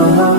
Uh-huh.